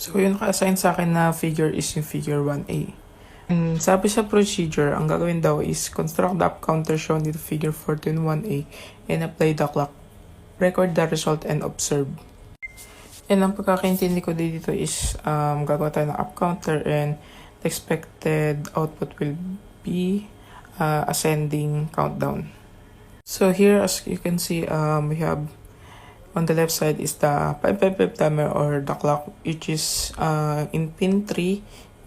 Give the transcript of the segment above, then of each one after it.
So yung naka-assign sa akin na figure is yung figure 1A. And sabi sa procedure, ang gagawin daw is construct the up counter shown in the figure 14.1A and apply the clock. Record the result and observe. And ang pagkakaintindi ko dito is gagawa tayo ng up counter and the expected output will be ascending countdown. So here, as you can see, we have on the left side is the 555 timer or the clock, which is in pin 3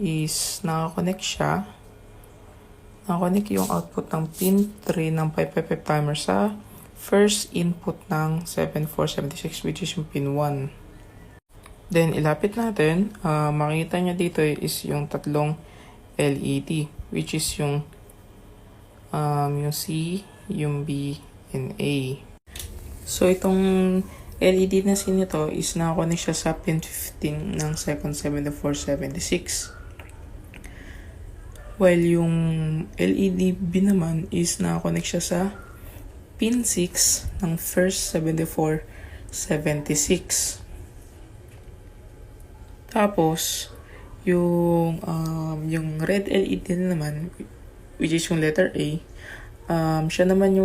is nakakonect siya. Nakakonect yung output ng pin 3 ng 555 timer sa first input ng 7476, which is yung pin 1. Then ilapit natin, makikita nyo dito is yung tatlong LED, which is yung C, yung B, and A. So itong LED na sin nito is nakakonect siya sa pin 15 ng second 7476. While yung LED B naman is nakakonect siya sa pin 6 ng first 7476. Tapos yung red LED naman, which is yung letter A, siya naman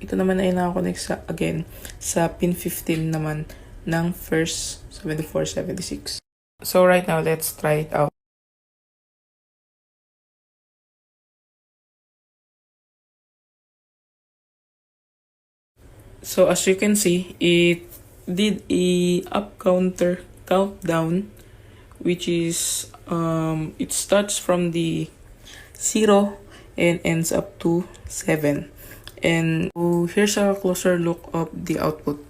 ito naman ay nakakonect sa, again, sa pin 15 naman ng first 7476. So right now, let's try it out. So as you can see, it did a up counter countdown, which is it starts from the 0 and ends up to 7. And here's a closer look of the output.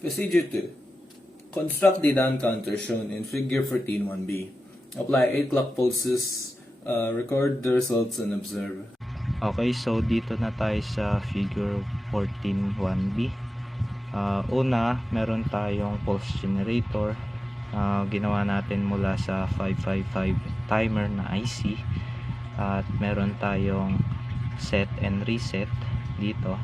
Procedure 2. Construct the down counter shown in figure 14.1b. Apply 8 clock pulses, record the results, and observe. Okay, so dito na tayo sa figure 14.1b. Una, meron tayong pulse generator. Ginawa natin mula sa 555 timer na IC. At meron tayong set and reset dito.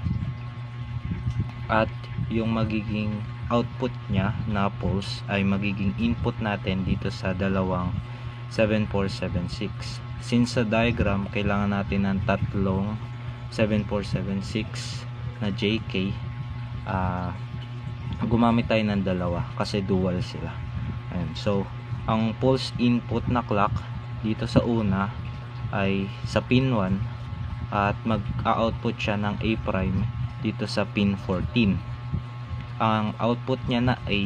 At yung magiging output niya na pulse ay magiging input natin dito sa dalawang 7476. Since sa diagram, kailangan natin ng tatlong 7476 na JK, gumamit tayo ng dalawa kasi dual sila. Ayan. So ang pulse input na clock dito sa una ay sa pin 1 at mag-output siya ng A prime dito sa pin 14. Ang output niya na A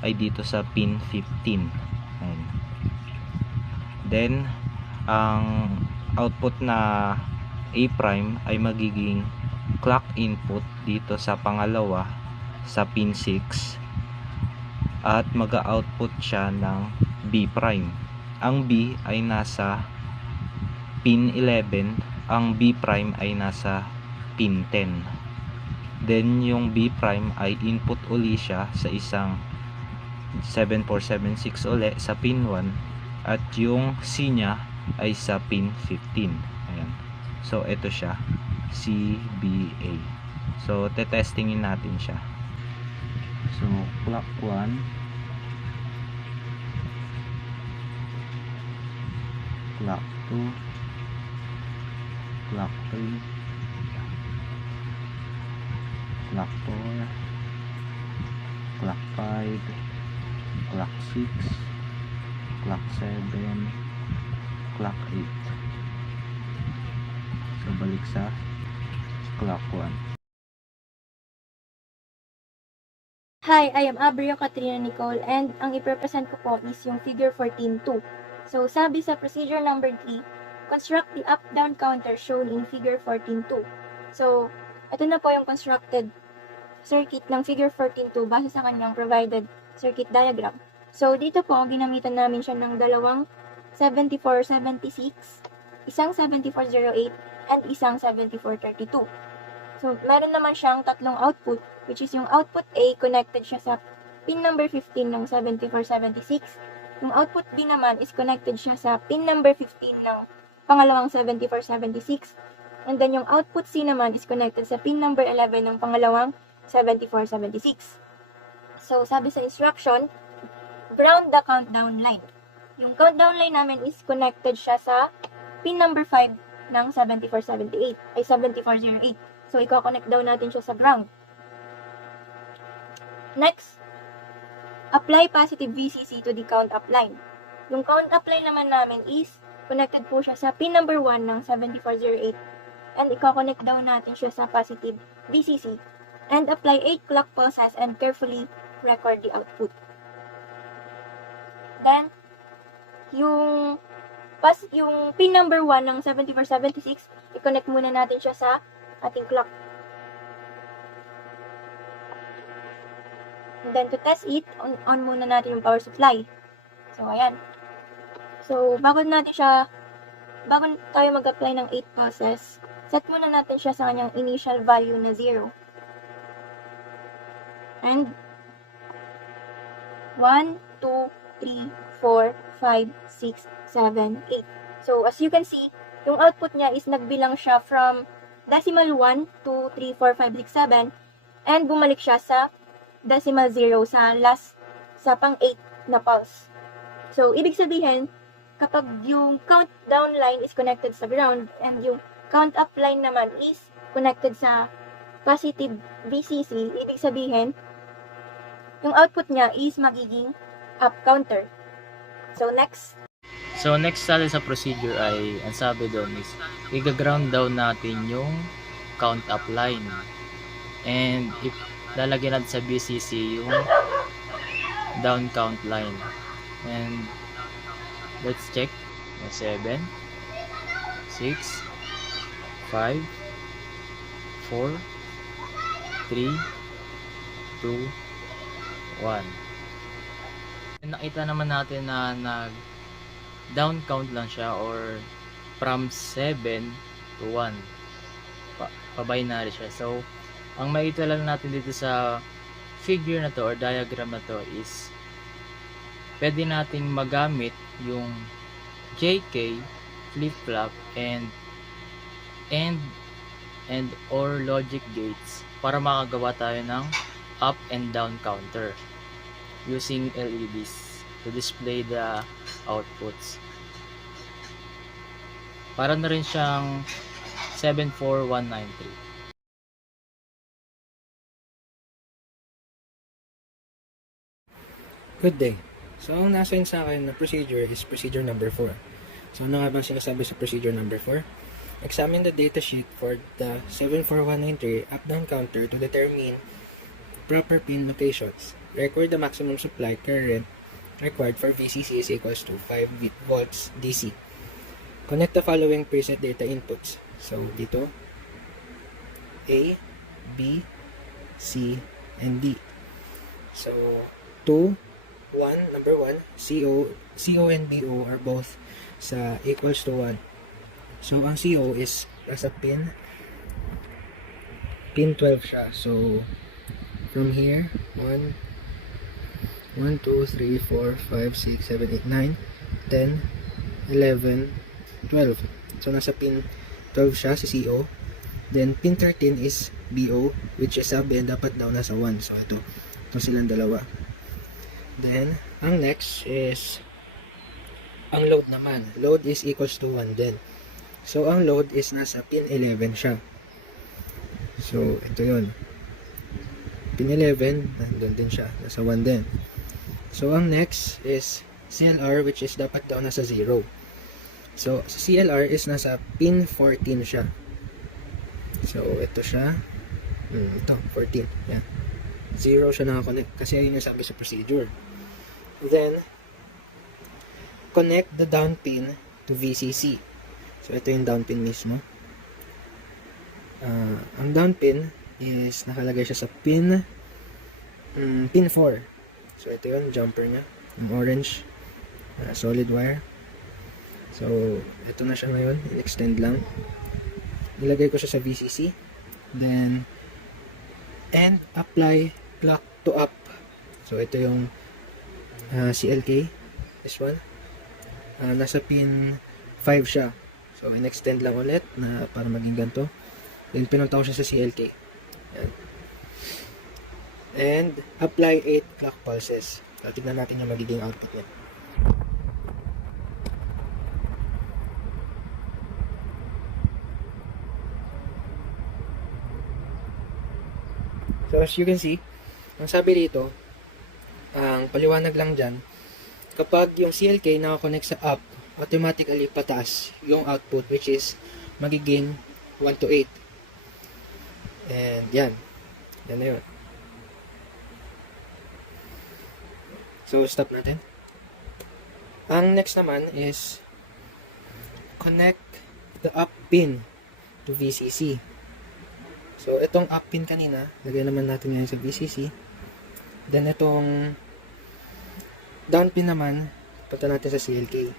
ay dito sa pin 15. Ayan. Then ang output na A prime ay magiging clock input dito sa pangalawa sa pin 6 at mag-output siya ng B prime. Ang B ay nasa pin 11, ang B prime ay nasa pin 10. Then yung B prime ay input uli siya sa isang 7476 uli sa pin 1 at yung C niya ay sa pin 15. Ayan. So ito siya, CBA. So tetestingin natin siya. So clock 1, clock 2, clock 3, clock 4, clock 5, clock 6, clock 7, clock 8. So balik sa clock 1. Hi, I am Abrio Katrina Nicole and ang i-represent ko po is yung figure 14.2. So sabi sa procedure number 3, construct the up-down counter shown in figure 14.2. So ito na po yung constructed circuit ng figure 14.2 base sa kanyang provided circuit diagram. So dito po, ginamitan namin siya ng dalawang 7476, isang 7408, and isang 7432. So meron naman siyang tatlong output, which is yung output A, connected siya sa pin number 15 ng 7476. Yung output B naman is connected siya sa pin number 15 ng pangalawang 7476. And then yung output C naman is connected sa pin number 11 ng pangalawang 7476. So, sabi sa instruction, ground the countdown line. Yung countdown line namin is connected siya sa pin number 5 ng 7478, ay 7408. So, i-connect daw natin siya sa ground. Next, apply positive VCC to the count up line. Yung count up line naman namin is connected po siya sa pin number 1 ng 7408 and i-connect daw natin siya sa positive VCC and apply 8 clock pulses and carefully record the output. Then, yung pin number 1 ng 7476, i-connect muna natin siya sa ating clock. And then to test it, on muna natin yung power supply. So, ayan. So, bago tayo mag-apply ng 8 pulses, set muna natin siya sa kanyang initial value na 0. And 1, 2, 3, 4, 5, 6, 7, 8. So, as you can see, yung output niya is nagbilang siya from decimal 1, 2, 3, 4, 5, 6, 7 and bumalik siya sa decimal 0 sa pang 8 na pulse. So, ibig sabihin, kapag yung countdown line is connected sa ground and yung count up line naman is connected sa positive VCC, ibig sabihin, yung output niya is magiging up counter. So, next. So next natin sa procedure ay, ang sabi doon is, i-ground down natin yung count up line. And if lalagyan natin sa VCC yung down count line. And let's check. 7, 6, 5, 4, 3, 2, 1. Nakita naman natin na down count lang siya or from 7 to 1. Pa-binary siya. So, ang makita lang natin dito sa figure na to or diagram na to is pwede nating magamit yung JK, flip-flop, and or logic gates para makagawa tayo ng up and down counter using LEDs to display the outputs. Para na rin siyang 74193. Good day. So, ang nasa sa akin na procedure is procedure number 4. So, ano nga bang sinasabi sa procedure number 4? Examine the datasheet for the 74193 up-down counter to determine proper pin locations. Record the maximum supply current required for VCC is equals to 5 volts DC. Connect the following preset data inputs. So, dito, A, B, C, and D. So, 1, number 1, CO and BO are both sa equals to 1. So, ang CO is nasa pin 12 siya. So, from here, 1, 2, 3, 4, 5, 6, 7, 8, 9, 10, 11, 12. So, nasa pin 12 siya, si CO. Then, pin 13 is BO, which is sabi, dapat daw nasa 1. So, ito silang dalawa. Then, ang next is ang load naman. Load is equals to 1 din. So, ang load is nasa pin 11 siya. So, ito yun. Pin 11, nandun din siya. Nasa 1 din. So, ang next is CLR, which is dapat daw nasa 0. So, sa CLR is nasa pin 14 siya. So, ito siya. Ito, 14. Yan. 0 siya nakakonect. Kasi ayun yung sabi sa procedure. Then, connect the down pin to VCC. So, ito yung down pin mismo. Ang down pin is nakalagay siya sa pin 4. So, ito yun, jumper niya. Yung orange, solid wire. So, ito na siya ngayon. In-extend lang. Nilagay ko siya sa VCC. Then, and apply clock to up. So, ito yung CLK. This one. Nasa pin 5 siya. So, in-extend lang ulit na para maging ganito. Then, pinunta ko siya sa CLK. Yan. And, apply 8 clock pulses. So, tignan natin yung magiging output niya. So, as you can see, ang sabi dito, ang paliwanag lang dyan, kapag yung CLK nakakonect sa up, automatically pataas yung output, which is magiging 1 to 8. And yan. Yan na yun. So, stop natin. Ang next naman is connect the up pin to VCC. So, itong up pin kanina, lagay naman natin ngayon sa VCC. Then, itong down pin naman, punta natin sa CLK.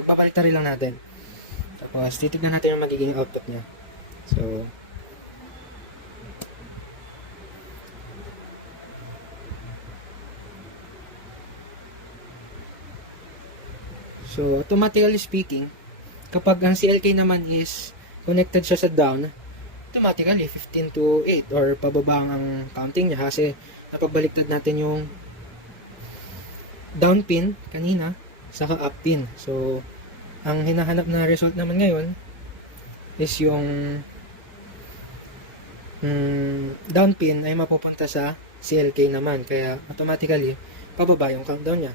Pagpapalitan rin lang natin. Tapos, titignan natin yung magiging output niya. So, automatically speaking, kapag ang CLK naman is connected siya sa down, automatically 15 to 8 or pababa ang counting niya kasi napabaliktad natin yung down pin kanina saka up pin. So, ang hinahanap na result naman ngayon is yung down pin ay mapupunta sa CLK naman. Kaya automatically pababa yung countdown niya.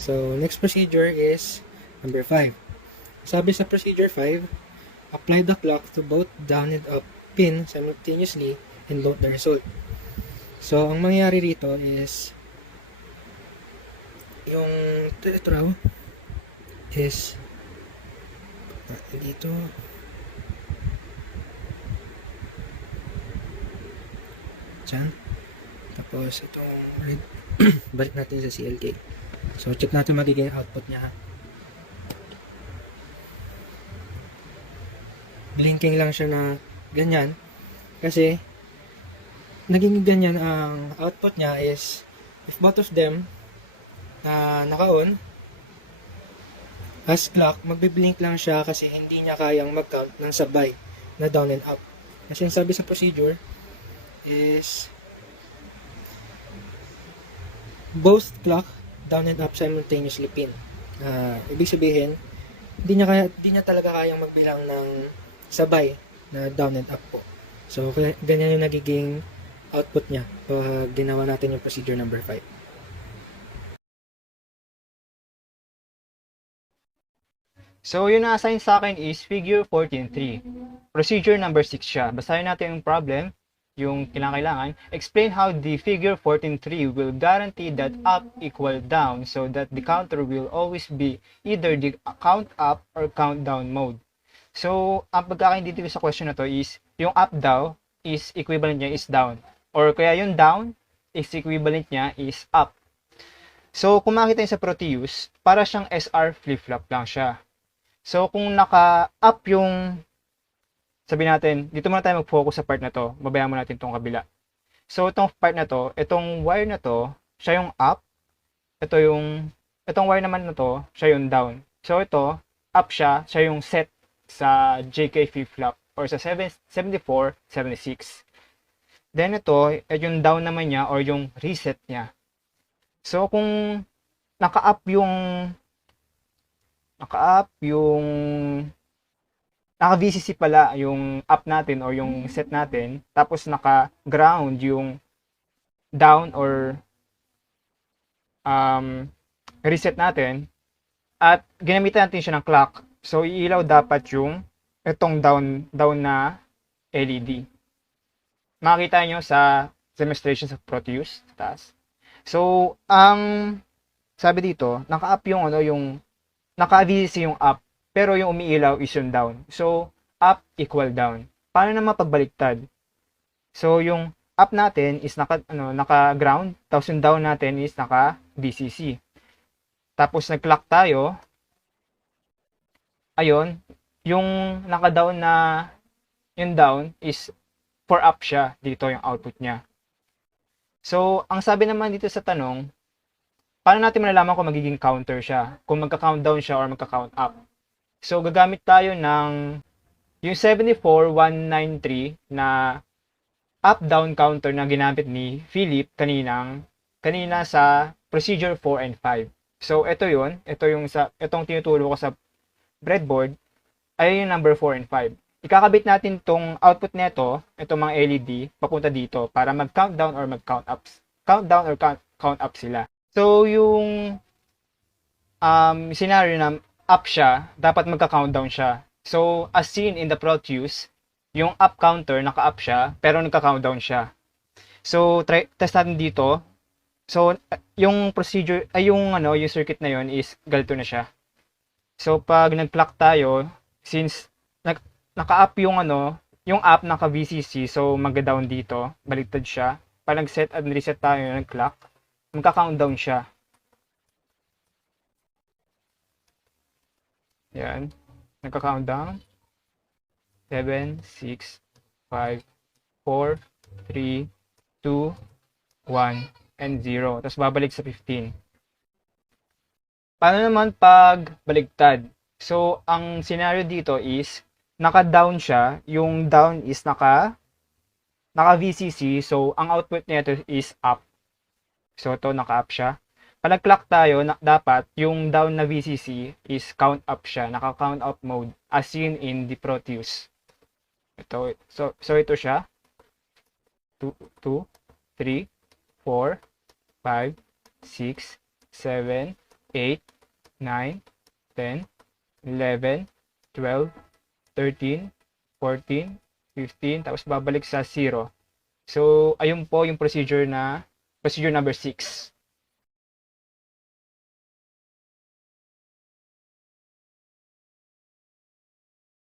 So, next procedure is number 5. Sabi sa procedure 5, apply the clock to both down and up pin simultaneously and note the result. So, ang mangyayari rito is yung ito raw is dito dyan. Tapos, itong red balik natin sa CLK. So, check natin magiging output niya. Blinking lang siya na ganyan. Kasi, naging ganyan ang output niya is if both of them na naka-on as clock, magbe-blink lang siya kasi hindi niya kayang mag-count ng sabay na down and up. Kasi yung sabi sa procedure is both clock down and up simultaneously pin. Ibig sabihin, hindi niya talaga kayang magbilang ng sabay na down and up po. So, ganyan yung nagiging output niya pag ginawa natin yung procedure number 5. So, yun na assign sa akin is figure 14.3. Procedure number 6 siya. Basahin natin yung problem, yung kailangan. Explain how the figure 14.3 will guarantee that up equal down so that the counter will always be either the count up or count down mode. So, ang pagkakaintindi ko sa question na to is, yung up daw is equivalent niya is down. Or kaya yung down is equivalent niya is up. So, kung makita niyo sa Proteus, para siyang SR flip-flop lang siya. So, kung naka-up yung, sabi natin, dito muna tayo mag-focus sa part na to. Babayaan mo natin itong kabila. So, itong part na to, itong wire na to, siya yung up. Itong wire naman na to, siya yung down. So, ito, up siya yung set sa JK flip-flop or sa 74, 76. Then, ito, yung down naman niya or yung reset niya. So, kung naka-up yung naka-VCC pala yung up natin or yung set natin, tapos naka-ground yung down or reset natin, at ginamitan natin siya ng clock. So, iilaw dapat yung itong down na LED. Makikita nyo sa demonstration sa Proteus sa taas. So, ang sabi dito, naka-up yung naka-VCC yung up, pero yung umiilaw is yung down. So, up equal down. Paano na mapagbaliktad? So, yung up natin is naka-ground, tapos yung down natin is naka-VCC. Tapos nag-clock tayo. Ayun, yung naka-down na yung down is for up siya. Dito yung output niya. So, ang sabi naman dito sa tanong, paano natin malalaman kung magiging counter siya? Kung magka-count down siya or magka-count up? So, gagamit tayo ng yung 74193 na up-down counter na ginamit ni Philip kanina sa procedure 4 and 5. So, ito yun. Itong tinuturo ko sa breadboard ay yung number 4 and 5. Ikakabit natin tong output nito, itong mga LED, papunta dito para mag-countdown or mag-count up. Countdown or count up sila. So, yung scenario na up siya, dapat magka-countdown siya. So, as seen in the Proteus, yung up counter, naka-up siya, pero nagka-countdown siya. So, test natin dito. So, yung procedure, yung circuit na yun is ganito na siya. So, pag nag-clock tayo, since naka-up yung up naka-VCC, so mag-down dito, baliktad siya. Pag nag-set and reset tayo ng clock, magka-countdown siya. Yan. Nagka-countdown. 7, 6, 5, 4, 3, 2, 1, and 0. Tapos babalik sa 15. Paano naman pag baligtad? So, ang scenario dito is, naka-down siya. Yung down is naka-VCC. So, ang output nito is up. So, ito naka-up siya. Pag nag-clock tayo, dapat yung down na VCC is count up siya. Naka-count up mode as seen in the Proteus. Ito. So ito siya. 2, 3, 4, 5, 6, 7, 8, 9, 10, 11, 12, 13, 14, 15, tapos babalik sa 0. So, ayun po yung procedure number 6.